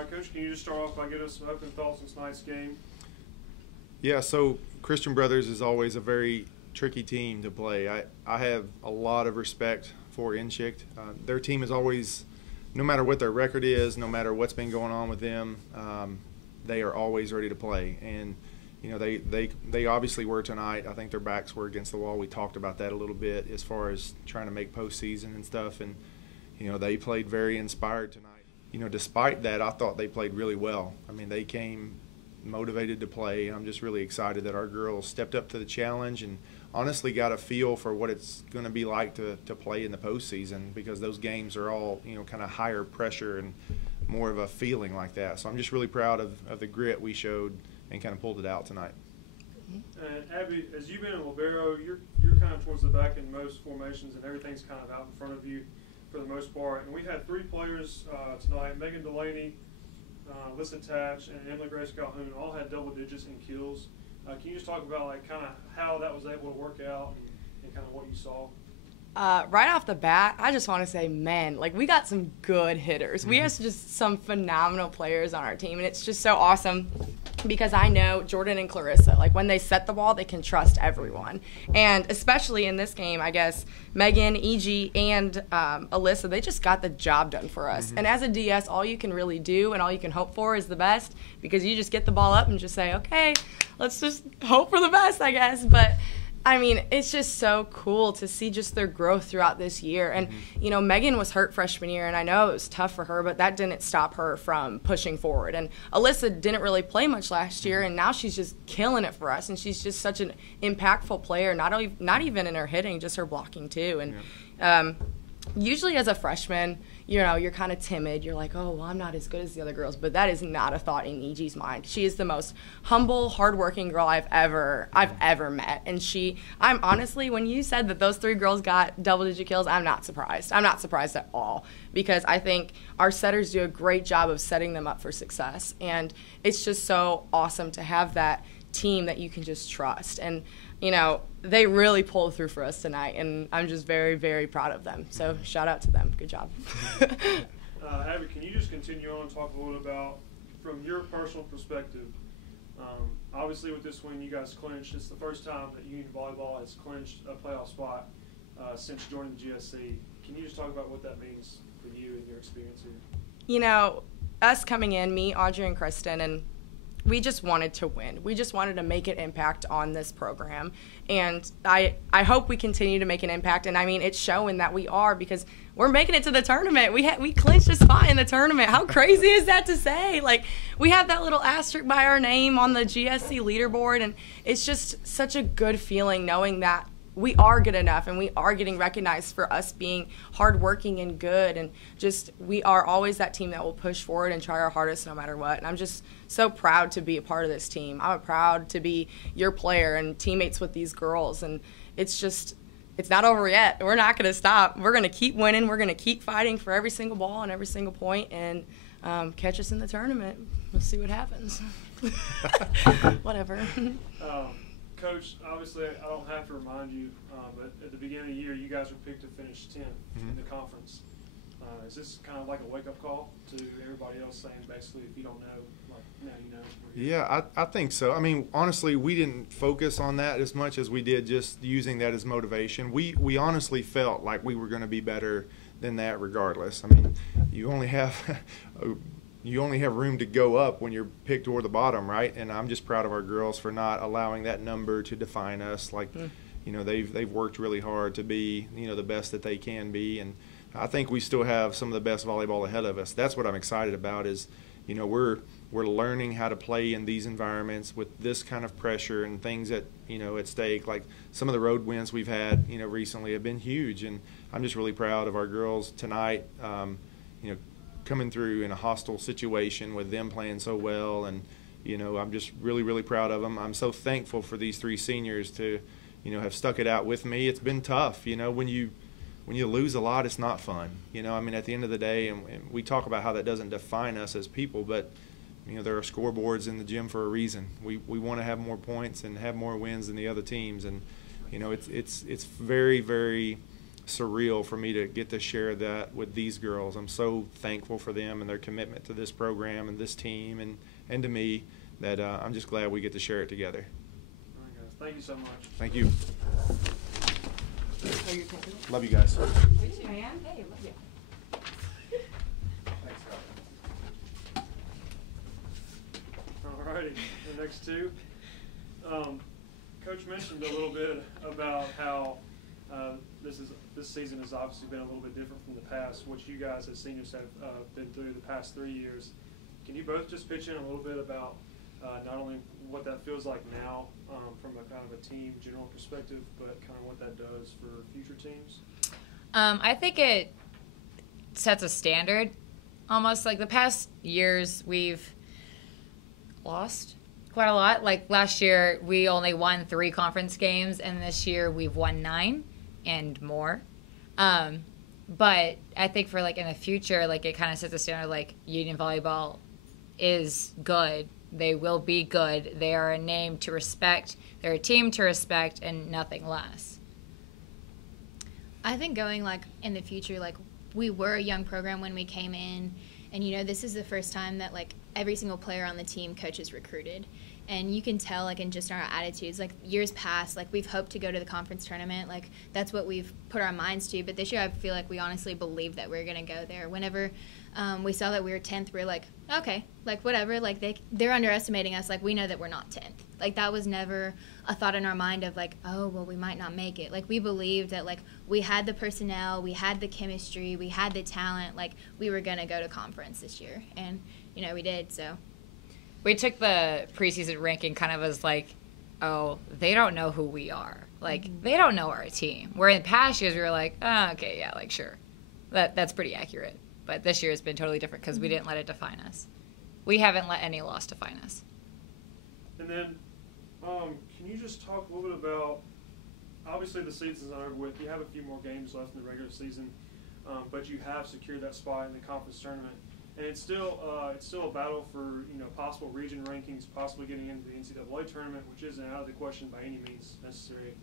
right, Coach, can you just start off by giving us some opening thoughts on tonight's game? Yeah, so Christian Brothers is always a very tricky team to play. I have a lot of respect for Inschicht. Their team is always, no matter what their record is, no matter what's been going on with them, they are always ready to play. And you know, they obviously were tonight. I think their backs were against the wall. We talked about that a little bit as far as trying to make postseason and stuff. And you know, they played very inspired tonight. You know, despite that, I thought they played really well. I mean, they came motivated to play. I'm just really excited that our girls stepped up to the challenge and honestly got a feel for what it's going to be like to play in the postseason, because those games are all, you know, kind of higher pressure and more of a feeling like that. So I'm just really proud of the grit we showed and kind of pulled it out tonight. And Abbie, as you've been in libero, you're kind of towards the back in most formations, and everything's kind of out in front of you for the most part. And we had three players tonight: Megan Delaney, Lissa Tatch, and Emily Grace Calhoun all had double digits in kills. Can you just talk about like kind of how that was able to work out and kind of what you saw? Right off the bat, I just want to say, man, like we got some good hitters. We have just some phenomenal players on our team, and it's just so awesome because I know Jordan and Clarissa, like when they set the ball, they can trust everyone. And especially in this game, I guess Megan, EG, and Alyssa, they just got the job done for us. And as a DS, all you can really do and all you can hope for is the best, because you just get the ball up and just say, okay, let's just hope for the best, I guess. But I mean, it's just so cool to see just their growth throughout this year. And, you know, Megan was hurt freshman year, and I know it was tough for her, but that didn't stop her from pushing forward. And Alyssa didn't really play much last year, and now she's just killing it for us. And she's just such an impactful player, not even in her hitting, just her blocking too. And usually as a freshman, you know, you're kind of timid. You're like, oh, well, I'm not as good as the other girls. But that is not a thought in EG's mind. She is the most humble, hardworking girl I've ever met. And I'm honestly, when you said that those three girls got double-digit kills, I'm not surprised. I'm not surprised at all, because I think our setters do a great job of setting them up for success. And it's just so awesome to have that team that you can just trust. And, you know, they really pulled through for us tonight, and I'm just very, very proud of them. So shout out to them. Good job. Abbie, can you just continue on and talk a little about, from your personal perspective, obviously with this win you guys clinched. It's the first time that Union Volleyball has clinched a playoff spot since joining the GSC. Can you just talk about what that means for you and your experience here? You know, us coming in, me, Audrey, and Kristen, and we just wanted to win. We just wanted to make an impact on this program. And I hope we continue to make an impact. And, I mean, it's showing that we are, because we're making it to the tournament. We clinched a spot in the tournament. How crazy is that to say? Like, we have that little asterisk by our name on the GSC leaderboard. And it's just such a good feeling knowing that we are good enough and we are getting recognized for us being hardworking and good, and just we are always that team that will push forward and try our hardest no matter what. And I'm just so proud to be a part of this team. I'm proud to be your player and teammates with these girls, and it's not over yet. We're not going to stop. We're going to keep winning. We're going to keep fighting for every single ball and every single point, and catch us in the tournament. We'll see what happens. Whatever. Coach, obviously I don't have to remind you, but at the beginning of the year you guys were picked to finish 10th in the conference. Is this kind of like a wake-up call to everybody else, saying basically if you don't know, like now you know? Yeah, I think so. I mean, honestly, we didn't focus on that as much as we did just using that as motivation. We honestly felt like we were going to be better than that regardless. I mean, you only have room to go up when you're picked toward the bottom, right? And I'm just proud of our girls for not allowing that number to define us. Like, you know, they've worked really hard to be, you know, the best that they can be, and I think we still have some of the best volleyball ahead of us. That's what I'm excited about is, you know, we're learning how to play in these environments with this kind of pressure and things that, you know, at stake. Like some of the road wins we've had, you know, recently have been huge, and I'm just really proud of our girls tonight, you know, coming through in a hostile situation with them playing so well. And, you know, I'm just really, really proud of them. I'm so thankful for these three seniors to, you know, have stuck it out with me. It's been tough, you know, when you lose a lot, it's not fun. You know, I mean, at the end of the day, and we talk about how that doesn't define us as people, but, you know, there are scoreboards in the gym for a reason. We want to have more points and have more wins than the other teams. And, you know, it's very, very surreal for me to get to share that with these girls. I'm so thankful for them and their commitment to this program and this team and to me that I'm just glad we get to share it together. All right, guys. Thank you so much. Thank you. Love you guys. You too, man. Hey, love you. All righty, the next two. Coach mentioned a little bit about how this season has obviously been a little bit different from the past, which you guys as seniors have been through the past 3 years. Can you both just pitch in a little bit about not only what that feels like now from a kind of a team general perspective, but kind of what that does for future teams? I think it sets a standard. Almost like the past years, we've lost quite a lot. Like last year, we only won 3 conference games, and this year we've won 9 and more. But I think for like in the future, like it kind of sets a standard. Like Union Volleyball is good. They will be good. They are a name to respect. They're a team to respect, and nothing less. I think going like in the future, like we were a young program when we came in, and you know this is the first time that like every single player on the team coaches recruited, and you can tell like in just our attitudes, like years past, like we've hoped to go to the conference tournament, like that's what we've put our minds to, but this year I feel like we honestly believe that we're gonna go there. Whenever we saw that we were 10th, we were like, okay, like whatever, like they're underestimating us, like we know that we're not 10th. Like that was never a thought in our mind of like, oh, well, we might not make it. Like we believed that like we had the personnel, we had the chemistry, we had the talent, like we were going to go to conference this year. And, you know, we did, so. We took the preseason ranking kind of as like, oh, they don't know who we are. Like, they don't know our team. Where in past years we were like, oh, okay, yeah, like sure. That's pretty accurate. But this year has been totally different because we didn't let it define us. We haven't let any loss define us. And then, can you just talk a little bit about, obviously the season's not over with. You have a few more games left in the regular season, but you have secured that spot in the conference tournament. And it's still a battle for possible region rankings, possibly getting into the NCAA tournament, which isn't out of the question by any means necessary.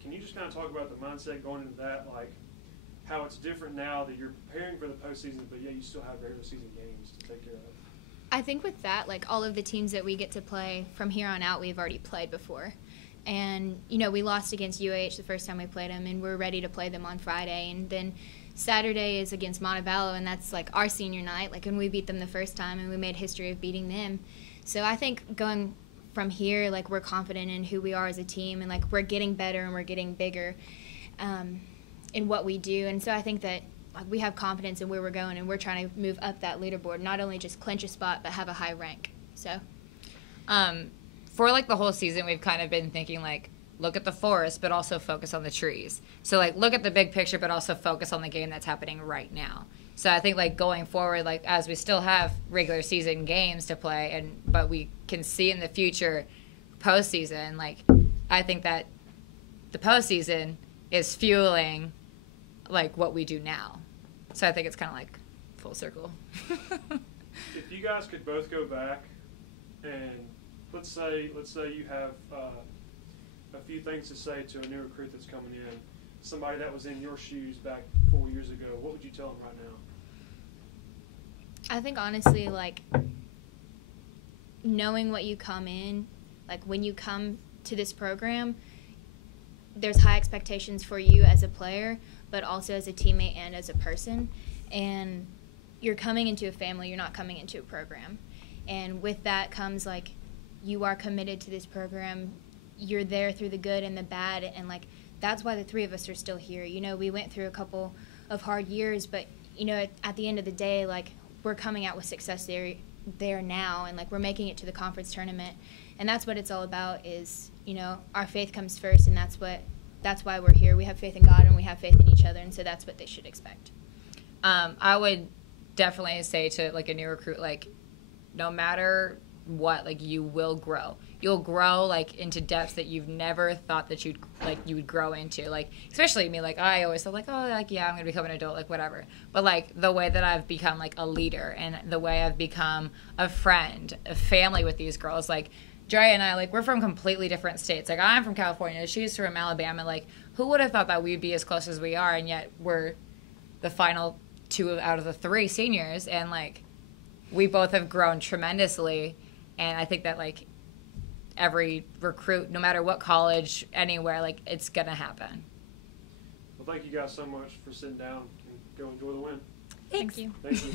Can you just kind of talk about the mindset going into that, like how it's different now that you're preparing for the postseason, but yet you still have regular season games to take care of? I think with that, like all of the teams that we get to play from here on out, we've already played before. And, we lost against UAH the first time we played them, and we're ready to play them on Friday. And then Saturday is against Montevallo, and that's like our senior night, like when we beat them the first time, and we made history of beating them. So I think going from here, like we're confident in who we are as a team, and like we're getting better and we're getting bigger in what we do. And so I think that we have confidence in where we're going, and we're trying to move up that leaderboard, not only just clinch a spot, but have a high rank. So, for like the whole season, we've kind of been thinking like, look at the forest, but also focus on the trees. So like, look at the big picture, but also focus on the game that's happening right now. So I think like going forward, like as we still have regular season games to play, but we can see in the future, postseason. Like, I think that the postseason is fueling like what we do now. So I think it's kind of like full circle. If you guys could both go back and let's say you have a few things to say to a new recruit that's coming in, somebody that was in your shoes back 4 years ago, what would you tell them right now? I think honestly, like knowing what you come in, like when you come to this program, there's high expectations for you as a player, but also as a teammate and as a person. And you're coming into a family, you're not coming into a program. And with that comes like you are committed to this program. You're there through the good and the bad, and like that's why the 3 of us are still here. We went through a couple of hard years, but at the end of the day, like we're coming out with success there now, and like we're making it to the conference tournament. And that's what it's all about is, our faith comes first, and that's why we're here. We have faith in God and we have faith in each other, and so that's what they should expect. I would definitely say to like a new recruit, like no matter what, like you will grow. You'll grow like into depths that you've never thought that you would grow into. Like especially me, like I always thought like, oh, like yeah, I'm gonna become an adult, like whatever. But like the way that I've become like a leader, and the way I've become a friend, a family with these girls, like Dre and I, like we're from completely different states. Like I'm from California, she's from Alabama. Like who would have thought that we'd be as close as we are, and yet we're the final 2 out of the 3 seniors, and like we both have grown tremendously. And I think that like every recruit, no matter what college, anywhere, like it's gonna happen. Well, thank you guys so much for sitting down and go enjoy the win. Thank you. Thank you.